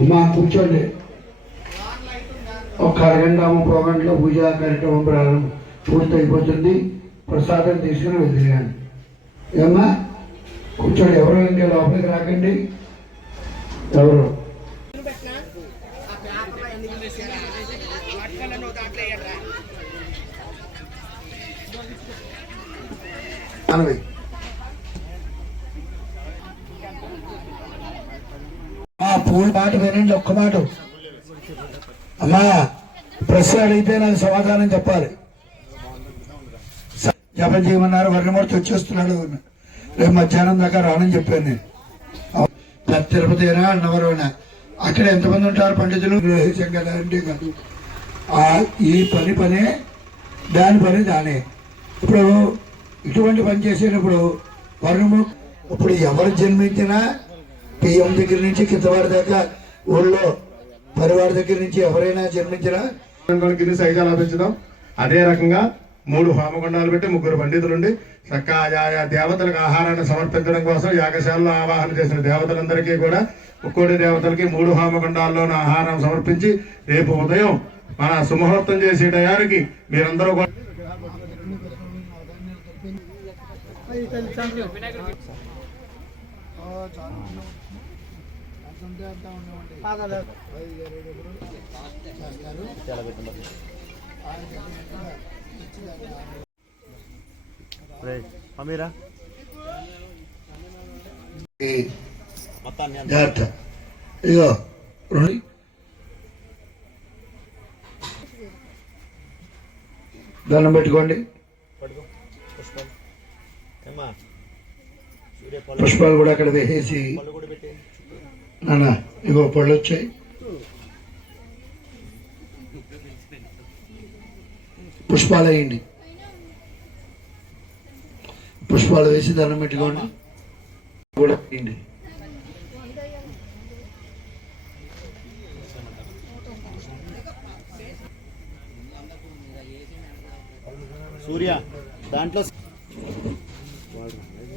మా కూర్చోండి. ఒక అరగంట ముప్పై గంటలో పూజా కార్యక్రమం ప్రారంభం పూర్తయిపోతుంది. ప్రసాదం తీసుకుని వెళ్ళాను ఏమ్మా? కూర్చోండి. ఎవరు ఇంకా లోపలికి రాకండి. ఎవరు? అనవి స్కూల్ మాట వినండి ఒక్క మాట. అమ్మా ప్రశ్న అడిగితే నాకు సమాధానం చెప్పాలి. స- జపం చేయమన్నారు వర్ణమూర్తి వచ్చేస్తున్నాడు రేపు మధ్యాహ్నం దాకా రానని చెప్పాను నేను. తిరుపతినా అన్నవరమైనా అక్కడ ఎంతమంది ఉంటారు పండితులు? గ్రహించం కదా అంటే కాదు. ఈ పని పనే దాని పని దానే. ఇప్పుడు ఇటువంటి పని చేసేటప్పుడు వర్ణము ఇప్పుడు ఎవరు జన్మించినా పిఎం దగ్గర నుంచి కిందవాడి దాకా ఊళ్ళో పరివాడి దగ్గర నుంచి ఎవరైనా జన్మించినా కింద అదే రకంగా మూడు హోమగుండాలు పెట్టి ముగ్గురు పండితులుండి చక్క ఆయా దేవతలకు ఆహారాన్ని సమర్పించడం కోసం యాగశాలలో ఆవాహన చేసిన దేవతలందరికీ కూడా ముక్కోడి దేవతలకి మూడు హోమగుండాల్లోని ఆహారం సమర్పించి రేపు ఉదయం మన సుముహూర్తం చేసే టయానికి మీరందరూ కూడా అమీరా ఈ జాగ్రత్త ఇగో దండం పెట్టుకోండి ఏమ్మా ఏమా పుష్పాలు కూడా అక్కడ వేసేసి నాన్న ఇగో పళ్ళు వచ్చాయి పుష్పాలు వేయండి పుష్పాలు వేసి దండం పెట్టుకోండి. కూడా వేయండి. సూర్య దాంట్లో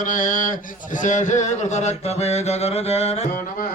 जनय विशेषीकृतरक्तबीजगरजय नमः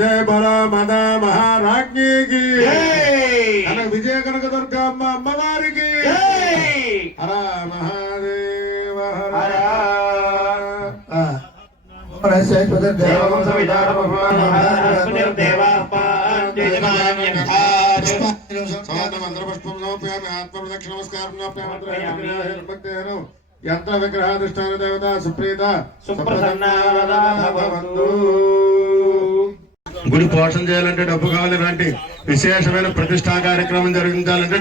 జయ బల మద మహారాజ్ఞి విజయ కనక దుర్గమ్మ అమ్మవారి యంత్ర విగ్రహాధిష్టాన దేవత సుప్రీత గుడి పోషణ చేయాలంటే డబ్బు కావాలి ఇలాంటి విశేషమైన ప్రతిష్టా కార్యక్రమం జరిగించాలంటే